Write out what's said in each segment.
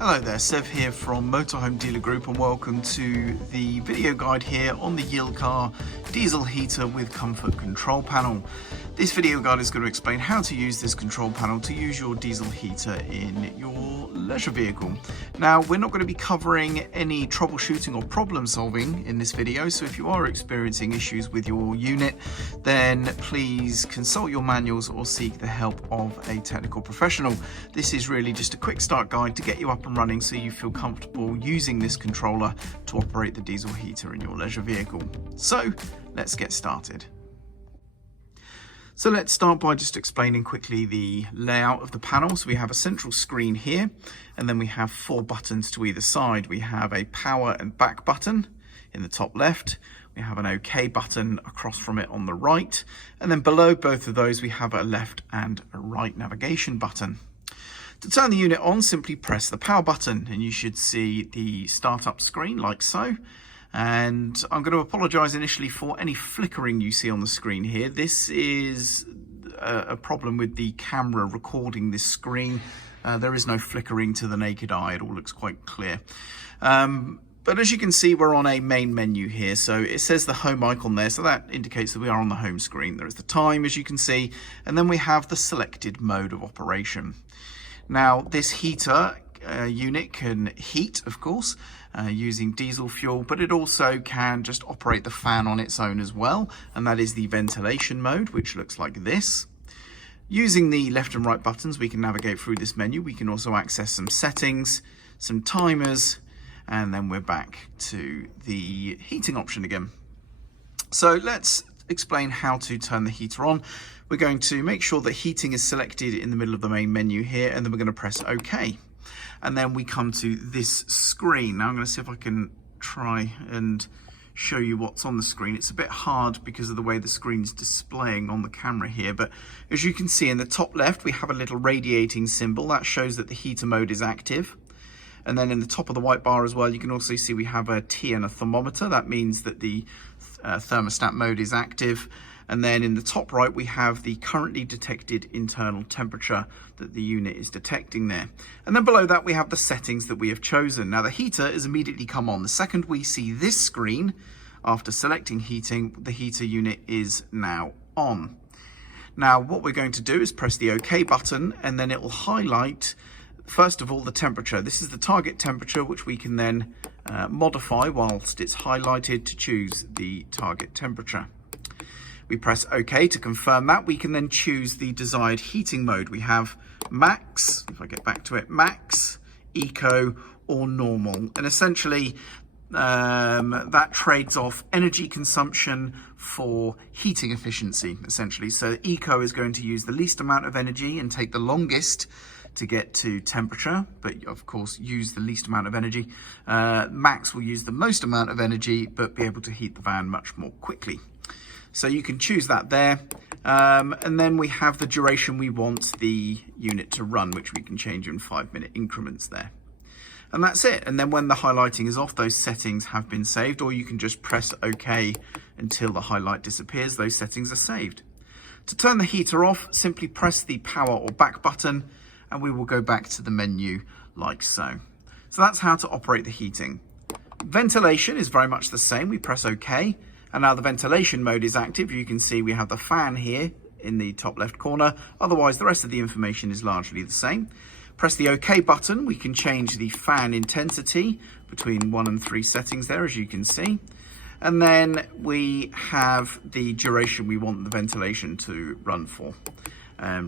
Hello there, Sev here from Motorhome Dealer Group, and welcome to the video guide here on the Yilkar diesel heater with comfort control panel. This video guide is going to explain how to use this control panel to use your diesel heater in your leisure vehicle. Now, we're not going to be covering any troubleshooting or problem solving in this video, so if you are experiencing issues with your unit, then please consult your manuals or seek the help of a technical professional. This is really just a quick start guide to get you up and running so you feel comfortable using this controller to operate the diesel heater in your leisure vehicle. So let's get started. So let's start by just explaining quickly the layout of the panel. So we have a central screen here, and then we have 4 buttons to either side. We have a power and back button in the top left. We have an OK button across from it on the right. And then below both of those, we have a left and a right navigation button. To turn the unit on, simply press the power button and you should see the startup screen like so. And I'm going to apologise initially for any flickering you see on the screen here. This is a problem with the camera recording this screen. There is no flickering to the naked eye. It all looks quite clear. But as you can see, we're on a main menu here. So it says the home icon there. So that indicates that we are on the home screen. There is the time, as you can see. And then we have the selected mode of operation. Now, this heater unit can heat, of course, using diesel fuel, but it also can just operate the fan on its own as well, and that is the ventilation mode, which looks like this. Using the left and right buttons, we can navigate through this menu. We can also access some settings, some timers, and then we're back to the heating option again. So let's explain how to turn the heater on. We're going to make sure that heating is selected in the middle of the main menu here, and then we're going to press OK. And then we come to this screen. Now I'm going to see if I can try and show you what's on the screen. It's a bit hard because of the way the screen's displaying on the camera here, but as you can see in the top left, we have a little radiating symbol. That shows that the heater mode is active. And then in the top of the white bar as well, you can also see we have a T and a thermometer. That means that the thermostat mode is active. And then in the top right, we have the currently detected internal temperature that the unit is detecting there. And then below that, we have the settings that we have chosen. Now the heater has immediately come on. The second we see this screen, after selecting heating, the heater unit is now on. Now what we're going to do is press the OK button, and then it will highlight, first of all, the temperature. This is the target temperature, which we can then modify whilst it's highlighted to choose the target temperature. We press OK to confirm that. We can then choose the desired heating mode. We have max, if I get back to it, max, eco, or normal. And essentially, that trades off energy consumption for heating efficiency, essentially. So eco is going to use the least amount of energy and take the longest to get to temperature, but of course use the least amount of energy. Max will use the most amount of energy, but be able to heat the van much more quickly. So you can choose that there. And then we have the duration we want the unit to run, which we can change in 5-minute increments there. And that's it. And then when the highlighting is off, those settings have been saved, or you can just press OK until the highlight disappears. Those settings are saved. To turn the heater off, simply press the power or back button, and we will go back to the menu like so. So that's how to operate the heating. Ventilation is very much the same. We press OK. And now the ventilation mode is active. You can see we have the fan here in the top left corner. Otherwise, the rest of the information is largely the same. Press the OK button. We can change the fan intensity between 1 and 3 settings there, as you can see. And then we have the duration we want the ventilation to run for.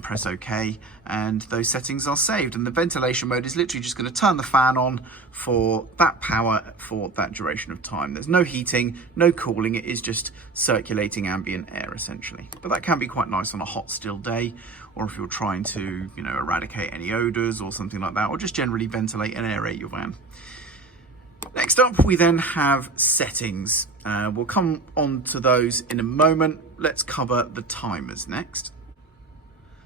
Press OK, and those settings are saved. And the ventilation mode is literally just going to turn the fan on for that power for that duration of time. There's no heating, no cooling. It is just circulating ambient air essentially. But that can be quite nice on a hot, still day, or if you're trying to, eradicate any odors or something like that, or just generally ventilate and aerate your van. Next up, we then have settings. We'll come on to those in a moment. Let's cover the timers next.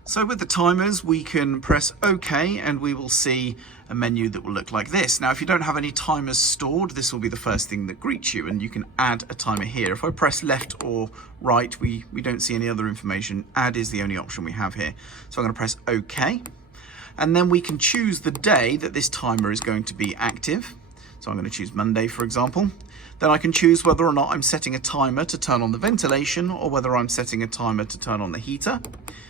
So with the timers, we can press OK and we will see a menu that will look like this. Now, if you don't have any timers stored, this will be the first thing that greets you, and you can add a timer here. If I press left or right, we don't see any other information. Add is the only option we have here. So I'm going to press OK. And then we can choose the day that this timer is going to be active. So I'm going to choose Monday, for example. Then I can choose whether or not I'm setting a timer to turn on the ventilation or whether I'm setting a timer to turn on the heater.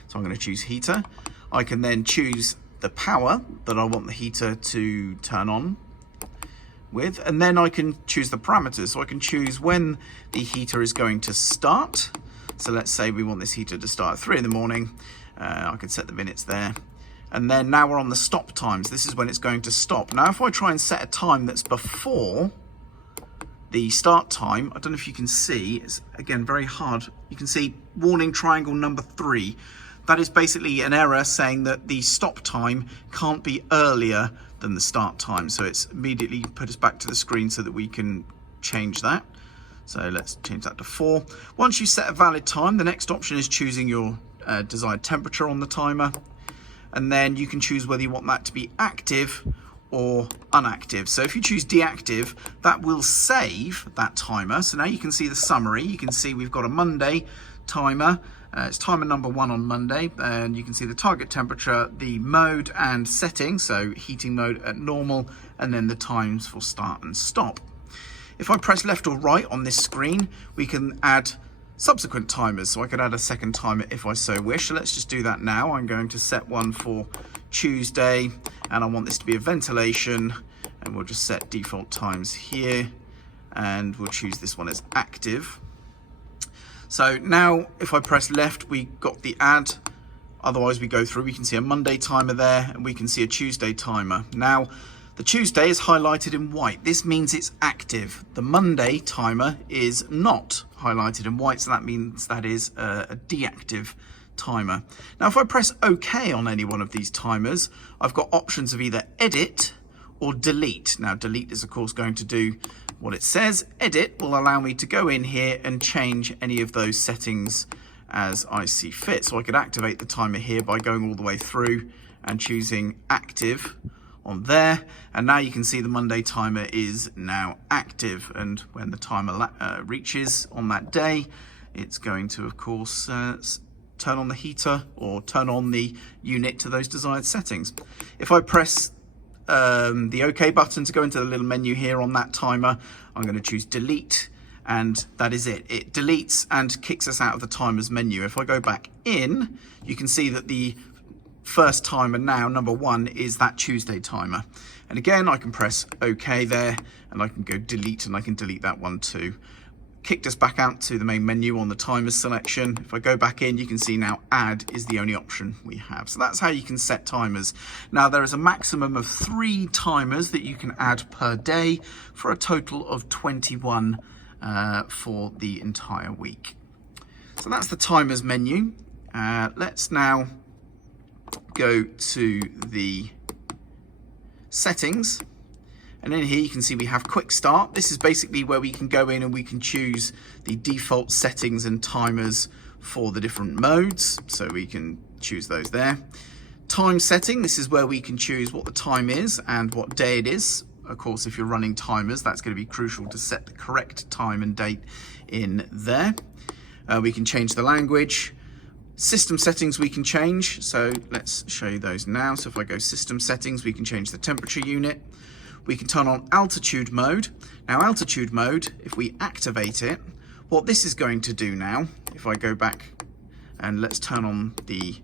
So I'm going to choose heater. I can then choose the power that I want the heater to turn on with, and then I can choose the parameters. So I can choose when the heater is going to start. So let's say we want this heater to start at 3 in the morning. I can set the minutes there. And then now we're on the stop times. This is when it's going to stop. Now if I try and set a time that's before the start time, I don't know if you can see, it's again very hard. You can see warning triangle number 3. That is basically an error saying that the stop time can't be earlier than the start time. So it's immediately put us back to the screen so that we can change that. So let's change that to 4. Once you set a valid time, the next option is choosing your desired temperature on the timer. And then you can choose whether you want that to be active or unactive. So if you choose deactive, that will save that timer. So now you can see the summary. You can see we've got a Monday timer. It's timer number 1 on Monday, and you can see the target temperature, the mode and setting, so heating mode at normal, and then the times for start and stop. If I press left or right on this screen, we can add subsequent timers. So I could add a second timer if I so wish. So let's just do that now. I'm going to set one for Tuesday, and I want this to be a ventilation, and we'll just set default times here, and we'll choose this one as active. So now if I press left, we got the add. Otherwise we go through, we can see a Monday timer there, and we can see a Tuesday timer. Now the Tuesday is highlighted in white. This means it's active. The Monday timer is not highlighted in white, so that means that is a deactive timer. Now if I press OK on any one of these timers, I've got options of either edit or delete. Now delete is of course going to do what it says. Edit will allow me to go in here and change any of those settings as I see fit. So I could activate the timer here by going all the way through and choosing active on there, and now you can see the Monday timer is now active, and when the timer reaches on that day, it's going to of course turn on the heater or turn on the unit to those desired settings. If I press the OK button to go into the little menu here on that timer, I'm going to choose delete, and that is it. It deletes and kicks us out of the timers menu. If I go back in, you can see that the first timer now, number 1, is that Tuesday timer. And again, I can press OK there, and I can go delete, and I can delete that one too. Kicked us back out to the main menu on the timers selection. If I go back in, you can see now add is the only option we have. So that's how you can set timers. Now there is a maximum of 3 timers that you can add per day for a total of 21 for the entire week. So that's the timers menu. Let's now go to the settings, and in here you can see we have quick start. This is basically where we can go in and we can choose the default settings and timers for the different modes, so we can choose those there. Time setting, this is where we can choose what the time is and what day it is. Of course, if you're running timers, that's going to be crucial to set the correct time and date in there. We can change the language. System settings we can change, so let's show you those now. So if I go system settings, we can change the temperature unit. We can turn on altitude mode. Now altitude mode, if we activate it, what this is going to do now, if I go back and let's turn on the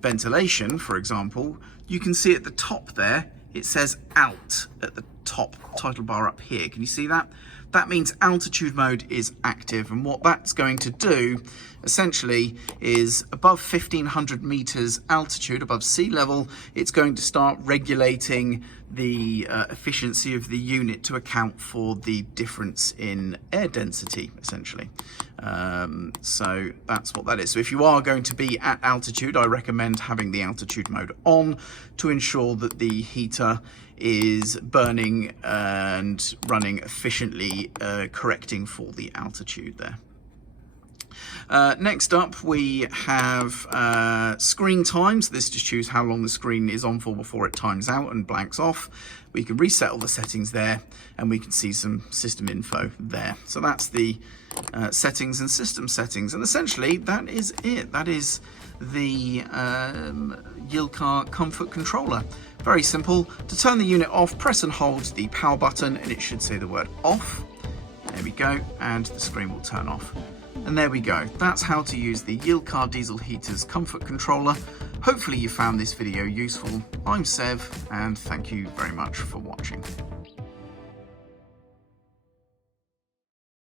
ventilation, for example, you can see at the top there, it says alt at the top title bar up here. Can you see that? That means altitude mode is active, and what that's going to do essentially is above 1500 meters altitude, above sea level, it's going to start regulating the efficiency of the unit to account for the difference in air density, essentially. So that's what that is. So if you are going to be at altitude, I recommend having the altitude mode on to ensure that the heater is burning and running efficiently, correcting for the altitude there. Next up we have screen times. This just chooses how long the screen is on for before it times out and blanks off. We can reset all the settings there, and we can see some system info there. So that's the settings and system settings, and essentially that is it. That is the Yilkar comfort controller. Very simple. To turn the unit off, press and hold the power button and it should say the word off. There we go, and the screen will turn off. And there we go. That's how to use the Yilkar diesel heater's comfort controller. Hopefully you found this video useful. I'm Sev, and thank you very much for watching.